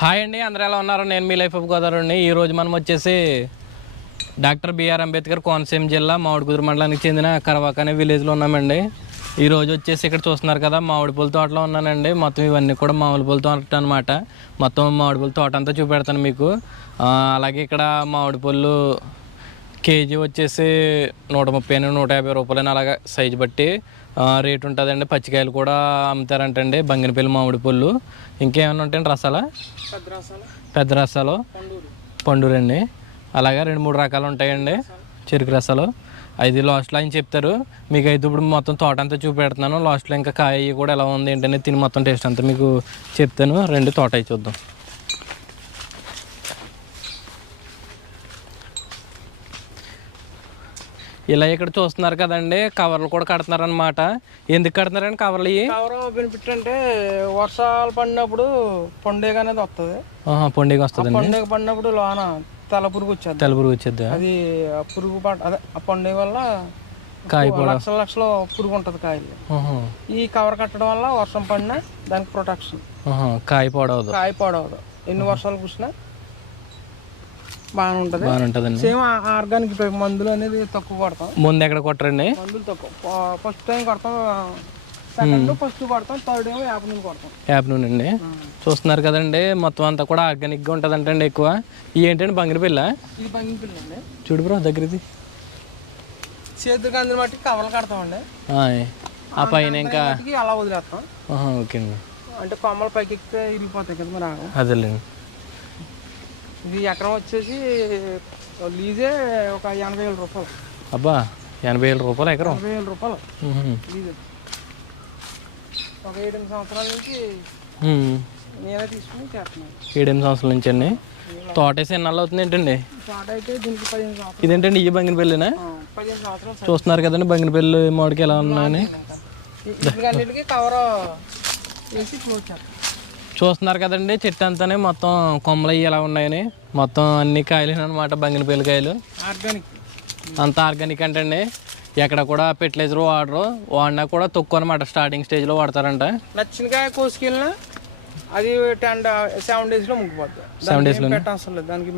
Hi అండి అందరూ ఎలా ఉన్నారు? నేను మీ లైఫ్ ఆఫ్ గోదావరిని. ఈ రోజు మనం వచ్చేసి డాక్టర్ బిఆర్ అంబేద్కర్ కోనసీమ జిల్లా మామిడికుదురు మండలానికి చెందిన కరవాక అనే విలేజ్లో ఉన్నామండి. ఈరోజు వచ్చేసి ఇక్కడ చూస్తున్నారు కదా మామిడి పూల తోటలో ఉన్నానండి. మొత్తం ఇవన్నీ కూడా మామిడి పూల తోట అనమాట మొత్తం మామిడి పూల తోట అంతా చూపెడతాను మీకు. అలాగే ఇక్కడ మామిడి పళ్ళు కేజీ వచ్చేసి నూట ముప్పై నూట యాభై రూపాయలని అలాగా సైజు బట్టి రేట్ ఉంటుందండి. పచ్చికాయలు కూడా అమ్ముతారంటండి. బంగినపల్లి మామిడి పళ్ళు ఇంకేమైనా ఉంటాయండి రసాలా? పెద్ద రసాలు. పెద్ద రసాలు పండురండి అలాగే రెండు మూడు రకాలు ఉంటాయండి. చెరుకు రసాలు. అయితే లాస్ట్లో ఆయన చెప్తారు. మీకు అయితే ఇప్పుడు మొత్తం తోట అంతా చూపెడుతున్నాను. లాస్ట్లో ఇంకా కాయ కూడా ఎలా ఉంది ఏంటనేది తిని మొత్తం టేస్ట్ అంతా మీకు చెప్తాను. రెండు తోట చూద్దాం. ఇలా ఇక్కడ చూస్తున్నారు కదండి కవర్లు కూడా కడుతున్నారు అనమాట ఎందుకు కడుతున్నారండి కవర్లు ఇవి? కవర్ బెనిఫిట్ అంటే వర్షాలు పడినప్పుడు పండుగ అనేది వస్తుంది పండుగ వస్తుందండి? పండుగ పడినప్పుడు లోన తెల్ల పురుగు వచ్చేది. తెల్ల పురుగు వచ్చేద్దా అది పురుగు పడ అదే ఆ పండుగ వల్ల కాయ లక్షల లక్షల పురుగు ఉంటుంది కాయలు ఈ కవర్ కట్టడం వల్ల వర్షం పడినా దానికి ప్రొటెక్షన్. కాయ పాడవదు. కాయ పాడవదు. ఎన్ని వర్షాలు కూర్చున్నా బాగానే ఉంటుంది బాగానే ఉంటుందండి సేమ్ ఆర్గానిక్ మందులు అనేది తక్కువ కొడతాం ముందు ఎక్కడ కొట్టరండి? మందులు తక్కువ. ఫస్ట్ టైం కొడతాం సెకండ్ ఫస్ట్ కొడతాం థర్డ్ ఏమో యాప్ కొడతాం. యాప్ నుండి అండి చూస్తున్నారు కదండి మొత్తం అంతా కూడా ఆర్గానిక్గా ఉంటుంది అంటండి ఎక్కువ ఏంటండి బంగిన పిల్ల? ఇది అండి చూడు బ్రో దగ్గరది. చేతులు కందిన మట్టి కవర్లు కడతామండి. ఆ పైన ఇంకా అలా వదిలేస్తాం. ఓకే అండి. అంటే కొమ్మలు పైకి ఎక్కితే ఇరిగిపోతాయి కదా మరి. అదేలేండి. ఇది ఎకరం వచ్చేసి లీజే ఒక ఎనభై వేల రూపాయలు. అబ్బా ఎనభై వేల రూపాయలు ఎకరం? ఎనభై వేల రూపాయలు. లీజ్ ఒక ఏడెనిమిది సంవత్సరాల నుంచి. నేనే తీసుకుని చేస్తున్నాను. ఏడెనిమిది సంవత్సరాల నుంచి అండి? తోటేసి ఎన్నాళ్ళు అవుతుంది ఏంటండి? స్టార్ట్ అయితే దీనికి పదిహేను సంవత్సరాలు. ఇదేంటండి ఈ బంగిన పిల్లనా ఆ, పదిహేను సంవత్సరాలు సార్ చూస్తున్నారు కదండి బంగిన పిల్లి మామిడికి ఎలా ఉన్నాయని. కవర్ వేసి క్లోజ్ చేస్తాం చూస్తున్నారు కదండి చెట్టు అంతానే మొత్తం కొమ్మలు అయ్యి ఎలా ఉన్నాయని. మొత్తం అన్ని కాయలు అనమాట బంగిన పిల్ల కాయలు. ఆర్గానిక్ అంత ఆర్గానిక్ అంటండి. ఎక్కడ కూడా ఫెర్టిలైజర్ వాడరు. వాడినా కూడా తక్కువ అనమాట స్టార్టింగ్ స్టేజ్లో వాడతారంట. నచ్చిన కాయ కోసుకెళ్ళినా అది టెన్ సెవెన్ డేస్లో ముగ్గిపోద్ది. సెవెన్ ఏం పెట్టవసరం లేదు. దానికి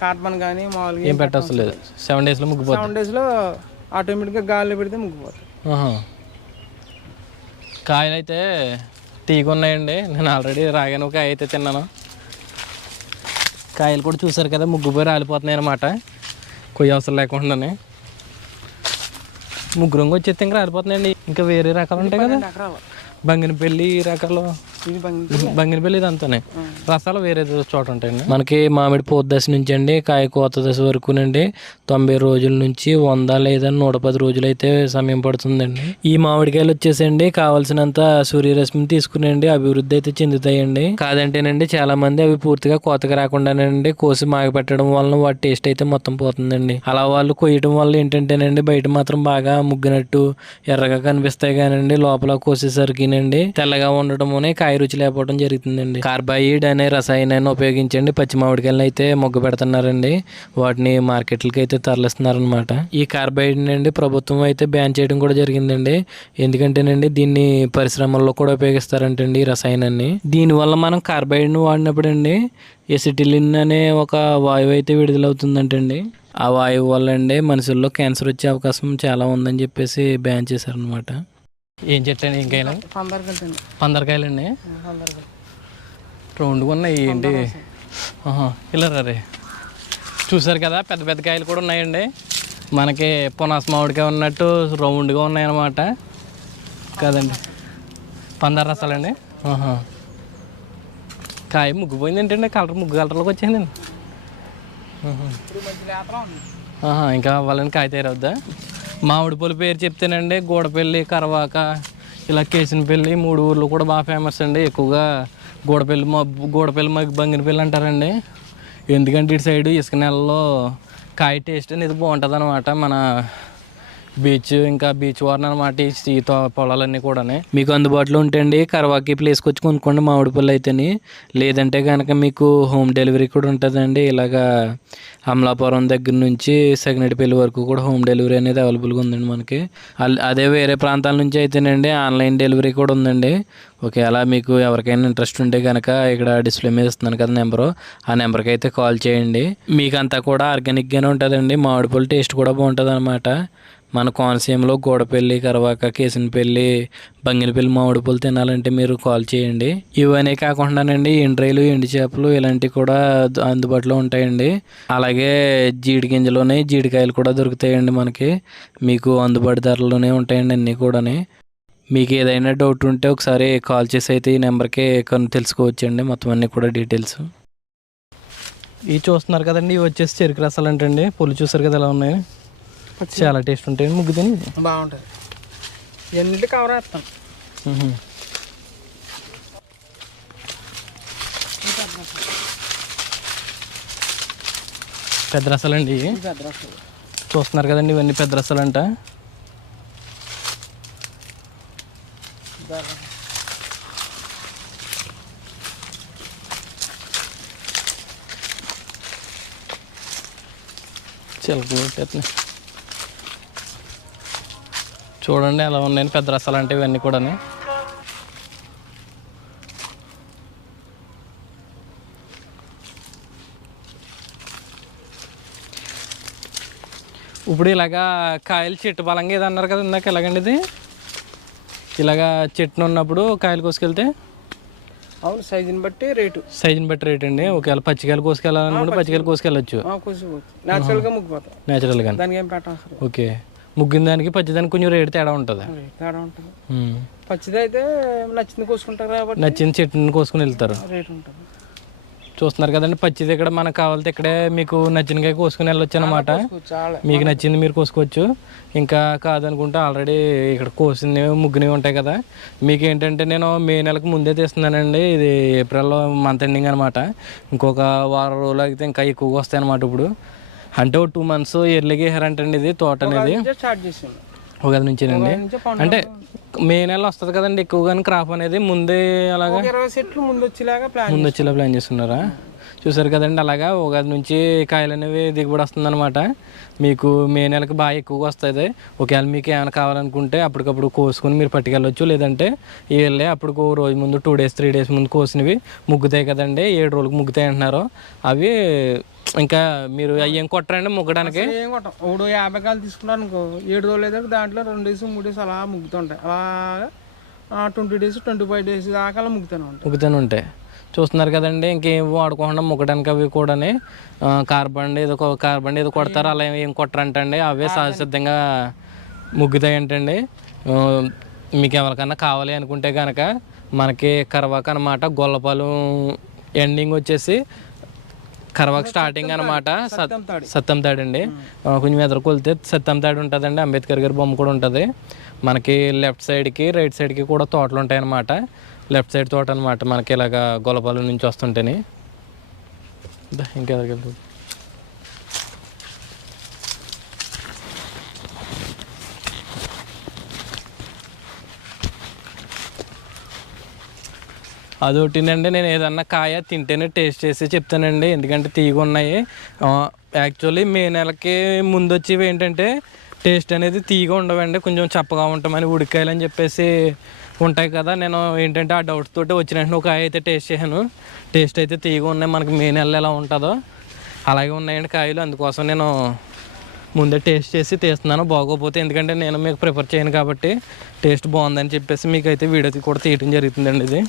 కార్బన్ కానీ మామూలుగా ఏం పెట్టవసరం లేదు. సెవెన్ డేస్లో ముగ్గిపోతుంది సెవెన్ డేస్లో ఆటోమేటిక్గా గాలిలో పెడితే ముగ్గిపోతుంది. కాయలు అయితే తీగ ఉన్నాయండి నేను ఆల్రెడీ రాగాను కాయ అయితే తిన్నాను. కాయలు కూడా చూసారు కదా ముగ్గుపోయి రాలిపోతున్నాయి అనమాట కొయ్య అవసరం లేకుండానే. ముగ్గురంగా వచ్చేస్తే ఇంకా రాలిపోతున్నాయండి. ఇంకా వేరే రకాలు ఉంటాయి కదా. ఎకరాలు బంగినపల్లి రకాలు. బంగినపల్లి. ఇదంతానే. రసాలు వేరే చోట ఉంటాయండి. మనకి మామిడి పూత దశ నుంచి అండి కాయ కోత దశ వరకునండి తొంభై రోజుల నుంచి వంద లేదా నూట పది రోజులు అయితే సమయం పడుతుందండి. ఈ మామిడికాయలు వచ్చేసండి కావాల్సినంత సూర్యరశ్మిని తీసుకునండి అభివృద్ధి అయితే చెందుతాయండి. కాదంటేనండి చాలా మంది అవి పూర్తిగా కోతగా రాకుండానండి కోసి మాగ పెట్టడం వలన వాటి టేస్ట్ అయితే మొత్తం పోతుందండి. అలా వాళ్ళు కొయ్యడం వల్ల ఏంటంటేనండి బయట మాత్రం బాగా ముగ్గినట్టు ఎర్రగా కనిపిస్తాయి కానండి లోపల కోసేసరికినండి తెల్లగా ఉండటమునే కాయ రుచి లేకపోవడం జరుగుతుందండి. కార్బాయిడ్ అనే రసాయనాన్ని ఉపయోగించండి. పచ్చి మామిడికాయలను అయితే మొగ్గు పెడుతున్నారండి. వాటిని మార్కెట్లకి అయితే తరలిస్తున్నారనమాట ఈ కార్బైడ్ని నుండి ప్రభుత్వం అయితే బ్యాన్ చేయడం కూడా జరిగిందండి. ఎందుకంటేనండి దీన్ని పరిశ్రమల్లో కూడా ఉపయోగిస్తారంటండి ఈ రసాయనాన్ని. దీనివల్ల మనం కార్బైడ్ను వాడినప్పుడు అండి ఎసిటిలిన్ అనే ఒక వాయువు అయితే విడుదలవుతుందంటండి. ఆ వాయువు వల్ల అండి మనుషుల్లో క్యాన్సర్ వచ్చే అవకాశం చాలా ఉందని చెప్పేసి బ్యాన్ చేశారనమాట ఏం చెట్టండి ఇంకాయలు పందరికి వెళ్తుంది పందరకాయలండి? పందరికి రౌండ్గా ఉన్నాయి ఏంటి? ఇలా రే చూసారు కదా పెద్ద పెద్ద కాయలు కూడా ఉన్నాయండి. మనకి పునాస మామిడికాయ ఉన్నట్టు రౌండ్గా ఉన్నాయన్నమాట. కదండి. పందర రసాలండి. కాయ ముగ్గిపోయింది ఏంటండి కలర్ ముగ్గు కలర్లోకి ఆహా, ఇంకా అవ్వాలని కాయ తయారవుద్దా? మామిడి పూల పేరు చెప్తేనండి గూడపల్లి కరవాక ఇలా కేసినపల్లి మూడు ఊర్లు కూడా బాగా ఫేమస్ అండి. ఎక్కువగా గూడపల్లి మా గూడపల్లి మాకు బంగినపల్లి అంటారండి. ఎందుకంటే ఇటు సైడ్ ఇసుక నెలలో కాయ టేస్ట్ అనేది బాగుంటుంది అనమాట మన బీచ్ ఇంకా బీచ్ వార్న్ అనమాట ఈ ఈ పొలాలన్నీ కూడా మీకు అందుబాటులో ఉంటాయండి కరవాకి ప్లేస్కి వచ్చి కొనుక్కోండి మామిడి పళ్ళు అయితేని. లేదంటే కనుక మీకు హోమ్ డెలివరీ కూడా ఉంటుందండి. ఇలాగా అమలాపురం దగ్గర నుంచి సెగనటిపల్లి వరకు కూడా హోమ్ డెలివరీ అనేది అవైలబుల్గా ఉందండి మనకి. అదే వేరే ప్రాంతాల నుంచి అయితేనండి ఆన్లైన్ డెలివరీ కూడా ఉందండి. ఒకవేళ మీకు ఎవరికైనా ఇంట్రెస్ట్ ఉంటే కనుక ఇక్కడ డిస్ప్లే మీద ఇస్తున్నాను కదా నెంబరు ఆ నెంబర్కి అయితే కాల్ చేయండి. మీకు అంతా కూడా ఆర్గానిక్గానే ఉంటుందండి. మామిడి పళ్ళు టేస్ట్ కూడా బాగుంటుంది అనమాట మన కోనసీమలో గూడపల్లి కరవాక కేసినపల్లి బంగినపల్లి మామిడి తినాలంటే మీరు కాల్ చేయండి. ఇవన్నీ కాకుండానండి ఎండ్రైలు ఎండు చేపలు ఇలాంటివి కూడా అందుబాటులో ఉంటాయండి. అలాగే జీడి గింజలోనే జీడికాయలు కూడా దొరుకుతాయండి మనకి. మీకు అందుబాటు ధరలోనే ఉంటాయండి అన్నీ కూడాని. మీకు ఏదైనా డౌట్ ఉంటే ఒకసారి కాల్ చేసి అయితే ఈ నెంబర్కి కొన్ని తెలుసుకోవచ్చండి. మొత్తం అన్నీ కూడా డీటెయిల్స్. ఇవి చూస్తున్నారు కదండి ఇవి వచ్చేసి చెరుకు రసాలు అంటండి. పులు చూసారు కదా ఎలా ఉన్నాయి? చాలా టేస్ట్ ఉంటాయండి ముగ్గు తిని బాగుంటుంది. ఎన్నింటి కవర్ వేస్తాను పెద్ద రసాలు అండి చూస్తున్నారు కదండి ఇవన్నీ పెద్ద రసాలు అంట చిలకలు పెట్టేస్తున్నాయి. చూడండి ఎలా ఉన్నాయని పెద్ద రసాలు అంటే ఇవన్నీ కూడా ఇప్పుడు ఇలాగా కాయలు చెట్టు బలంగా ఇది అన్నారు కదా ఇందాక ఎలాగండి ఇది? ఇలాగా చెట్టును ఉన్నప్పుడు కాయలు కోసుకెళ్తే? అవును సైజుని బట్టి రేటు. సైజుని బట్టి రేట్ అండి. ఒకవేళ పచ్చికాయలు కోసుకెళ్ళాలనుకుంటే పచ్చికాయలు కోసుకెళ్ళచ్చు. న్యాచురల్గా ముగ్గిపోతాం నేచురల్గా దానికి ఏం ఓకే. ముగ్గిన దానికి పచ్చిదానికి కొంచెం రేటు తేడా ఉంటుంది. తేడా ఉంటుంది. ఉమ్. పచ్చిది అయితే నచ్చింది కోసుకుంటారు కాబట్టి నచ్చిన చెట్టుని కోసుకుని వెళ్తారు. రేటు ఉంటుంది. చూస్తున్నారు కదండి పచ్చిది ఇక్కడ మనకు కావాలితే ఇక్కడే మీకు నచ్చినగా కోసుకుని వెళ్ళొచ్చు అనమాట మీకు నచ్చింది మీరు కోసుకోవచ్చు. ఇంకా కాదనుకుంటే ఆల్రెడీ ఇక్కడ కోసినవి ముగ్గునవి ఉంటాయి కదా. మీకు ఏంటంటే నేను మే నెలకు ముందే తీస్తున్నానండి. ఇది ఏప్రిల్లో మంత్ ఎండింగ్ అనమాట ఇంకొక వారం రోజులు అయితే ఇంకా ఎక్కువగా వస్తాయి అనమాట ఇప్పుడు. అంటే ఒక టూ మంత్స్ ఎర్లీగా వేసారంటండి ఇది తోట అనేది. స్టార్ట్ చేసింది ఉగాది నుంచేనండి. అంటే మే నెల వస్తుంది కదండి ఎక్కువగానే క్రాప్ అనేది ముందే అలాగా ఒక ఇరవై సెట్లు ముందు వచ్చేలాగా ప్లాన్ ముందు వచ్చేలా ప్లాన్ చేస్తున్నారా? చూసారు కదండి అలాగా ఉగాది నుంచి కాయలు అనేవి దిగుబడి వస్తుందన్నమాట. మీకు మే నెలకు బాగా ఎక్కువగా వస్తుంది. ఒకవేళ మీకు ఏమైనా కావాలనుకుంటే అప్పటికప్పుడు కోసుకొని మీరు పట్టుకెళ్ళొచ్చు. లేదంటే వెళ్ళి అప్పుడు ఓ రోజు ముందు టూ డేస్ త్రీ డేస్ ముందు కోసినవి ముగ్గుతాయి కదండి. ఏడు రోజులకు ముగ్గుతాయి అంటున్నారు. అవి ఇంకా మీరు అవి ఏం కొట్టరండి ముగ్గడానికి? ఏం కొట్టం. యాభై కాయలు తీసుకున్నాను అనుకో ఏడు రోజులు అయితే దాంట్లో రెండు డేస్ మూడు డేస్ అలా ముగ్గుతుంటాయి. అలాగా twenty days twenty five days దాకా అలా ముగ్గుతూనే ఉంటాయి. ముగ్గుతూనే ఉంటాయి. చూస్తున్నారు కదండి ఇంకేం వాడుకోకుండా ముగ్గడానికి అవి కూడాని ఆ, కార్బన్ ఏదో కార్బన్ ఏదో కొడతారు అలా ఏం కొట్టరంటండి. అవే సహజసిద్ధంగా ముగ్గుతాయి అంటండి ఆ, మీకు ఎవరికన్నా కావాలి అనుకుంటే కనుక మనకి కరవాక అనమాట గొల్లపాలు ఎండింగ్ వచ్చేసి కరవాక స్టార్టింగ్ అనమాట. సత్తం తాడు. అండి. కొంచెం ఎదురు కొలితే సత్తం తాడు ఉంటుందండి. అంబేద్కర్ గారి బొమ్మ కూడా ఉంటుంది. మనకి లెఫ్ట్ సైడ్కి రైట్ సైడ్కి కూడా తోటలు ఉంటాయి అన్నమాట లెఫ్ట్ సైడ్ తోట అనమాట మనకి ఇలాగా గొలపాల నుంచి వస్తుంటేని. దా, ఇంకెదరికి అదొకటినండి నేను ఏదన్నా కాయ తింటేనే టేస్ట్ చేసి చెప్తానండి. ఎందుకంటే తీగ ఉన్నాయి. యాక్చువల్లీ మే నెలకి ముందు వచ్చేవి ఏంటంటే టేస్ట్ అనేది తీగ ఉండవండి. కొంచెం చప్పగా ఉంటామని ఉడికాయలు అని చెప్పేసి ఉంటాయి కదా. నేను ఏంటంటే ఆ డౌట్ తోటి వచ్చిన వెంటనే ఒక కాయ అయితే టేస్ట్ చేశాను. టేస్ట్ అయితే తీగ ఉన్నాయి. మనకి మే నెలలో ఎలా ఉంటుందో అలాగే ఉన్నాయండి కాయలు. అందుకోసం నేను ముందే టేస్ట్ చేసి తీస్తున్నాను. బాగోపోతే ఎందుకంటే నేను మీకు ప్రిఫర్ చేయను కాబట్టి టేస్ట్ బాగుందని చెప్పేసి మీకు అయితే వీడియో కూడా తీయటం జరుగుతుందండి ఇది.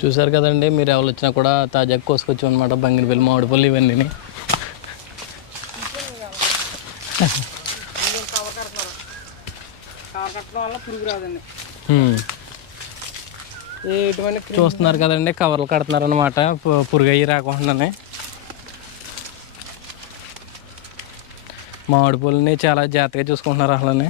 చూసారు కదండి మీరు ఎవరు వచ్చినా కూడా తాజాగా కోసుకొచ్చి అనమాట బంగినపల్లి మామిడి పళ్ళు ఇవన్నీ కట్టడం వల్ల పురుగు రాదండి. చూస్తున్నారు కదండి కవర్లు కడుతున్నారు అనమాట పురుగు అయ్యి రాకుండానే. మామిడి పూలని చాలా జాగ్రత్తగా చూసుకుంటున్నారు అసలని.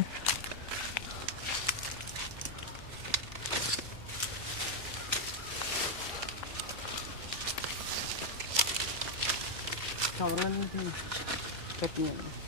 కవర్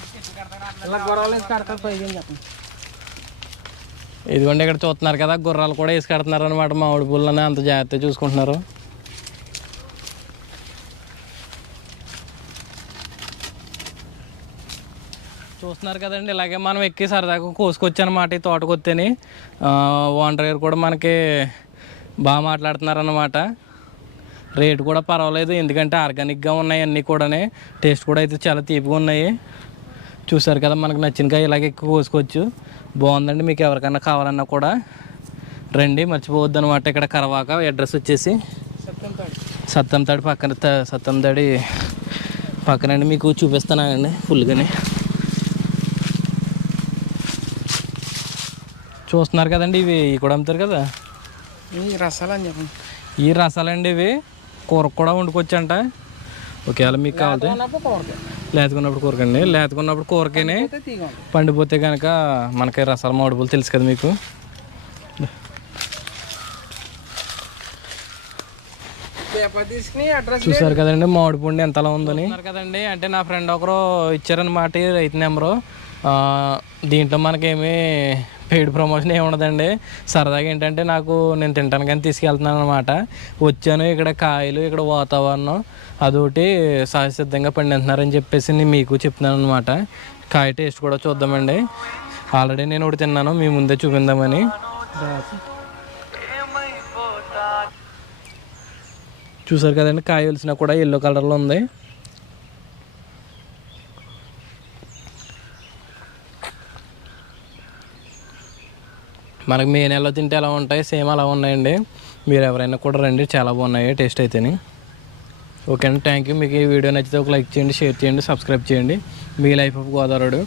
గొడవలు వేసి కడతారు పైకి చెప్పండి. ఇదిగోండి ఇక్కడ చూస్తున్నారు కదా గుర్రాలు కూడా వేసి కడుతున్నారు అనమాట మామిడి పూలని అంత జాగ్రత్తగా చూసుకుంటున్నారు. చూస్తున్నారు కదండి ఇలాగే మనం ఎక్కి సరదాగా కోసుకొచ్చనమాట ఈ తోటకొత్తని. ఓనర్ గారు కూడా మనకి బాగా మాట్లాడుతున్నారు అనమాట రేటు కూడా పర్వాలేదు ఎందుకంటే ఆర్గానిక్గా ఉన్నాయి అన్నీ కూడా టేస్ట్ కూడా అయితే చాలా తీపిగా ఉన్నాయి. చూసారు కదా మనకు నచ్చిన కాయ ఇలాగే ఎక్కువ కోసుకోవచ్చు. బాగుందండి మీకు ఎవరికైనా కావాలన్నా కూడా. రండి మర్చిపోవద్దు అనమాట ఇక్కడ కరవాక. అడ్రస్ వచ్చేసి సత్తంతాడి పక్కన సత్తంతాడి పక్కనండి. మీకు చూపిస్తానండి ఫుల్గానే. చూస్తున్నారు కదండి ఇవి కూడా అమ్ముతారు కదా. ఈ రసాలు అని చెప్పండి. ఈ రసాలండి ఇవి. కూర కూడా వండుకోవచ్చంట. ఒకవేళ మీకు కావాలి లేతుకున్నప్పుడు కూరకండి. లేతుకున్నప్పుడు కూరకేనే పండిపోతే కనుక మనకి రసాల మామిడిపూలు తెలుసు కదా మీకు. చూసారు కదండి మామిడి పండు ఎంతలా ఉందని. కదండి. అంటే నా ఫ్రెండ్ ఒకరు ఇచ్చారనమాట రైతు నెంబరు. దీంట్లో మనకేమి పెయిడ్ ప్రమోషన్ ఏముండదండి. సరదాగా ఏంటంటే నాకు నేను తింటాను కానీ తీసుకెళ్తున్నాను అనమాట వచ్చాను ఇక్కడ కాయలు ఇక్కడ వాతావరణం అదొకటి సహజసిద్ధంగా పండిస్తున్నారని చెప్పేసి నేను మీకు చెప్తున్నాను అనమాట కాయ టేస్ట్ కూడా చూద్దామండి. ఆల్రెడీ నేను ఒకటి తిన్నాను మీ ముందే చూపిందామని. చూసారు కదండి కాయ వెలిసినా కూడా ఎల్లో కలర్లో ఉంది. మనకి మే నెలలో తింటే ఎలా ఉంటాయి? సేమ్ అలా ఉన్నాయండి. మీరు ఎవరైనా కూడా రండి. చాలా బాగున్నాయి. టేస్ట్ అయితేని. ఓకే అండి థ్యాంక్ యూ మీకు ఈ వీడియో నచ్చితే ఒక లైక్ చేయండి షేర్ చేయండి సబ్స్క్రైబ్ చేయండి. మీ లైఫ్ ఆఫ్ గోదావరుడు.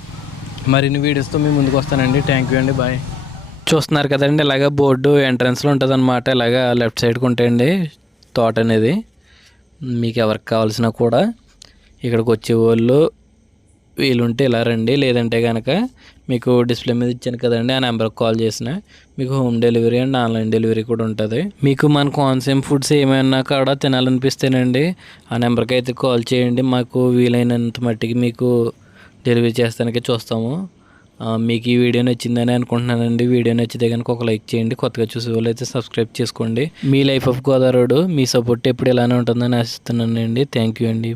మరిన్ని వీడియోస్తో మీ ముందుకు వస్తానండి. థ్యాంక్ యూ అండి. బాయ్ చూస్తున్నారు కదండి. ఇలాగ బోర్డు ఎంట్రన్స్లో ఉంటుంది అనమాట ఇలాగ లెఫ్ట్ సైడ్కి ఉంటాయండి తోట అనేది. మీకు ఎవరికి కావాల్సినా కూడా ఇక్కడికి వచ్చే వాళ్ళు వీలుంటే ఇలా రండి. లేదంటే కనుక మీకు డిస్ప్లే మీద ఇచ్చాను కదండి ఆ నెంబర్కి కాల్ చేసిన మీకు home delivery and online delivery కూడా ఉంటుంది. మీకు మన కాన్సెమ్ ఫుడ్స్ ఏమైనా కూడా తినాలనిపిస్తేనండి ఆ నెంబర్కి అయితే కాల్ చేయండి. మాకు వీలైనంత మట్టికి మీకు డెలివరీ చేస్తానికి చూస్తాము. మీకు ఈ వీడియో నచ్చిందని అనుకుంటున్నానండి. వీడియో నచ్చితే కనుక ఒక లైక్ చేయండి. కొత్తగా చూసే వాళ్ళు అయితే సబ్స్క్రైబ్ చేసుకోండి. మీ లైఫ్ ఆఫ్ గోదావరుడు మీ సపోర్ట్ ఎప్పుడు ఇలానే ఉంటుందని ఆశిస్తున్నానండి. థ్యాంక్ యూ అండి.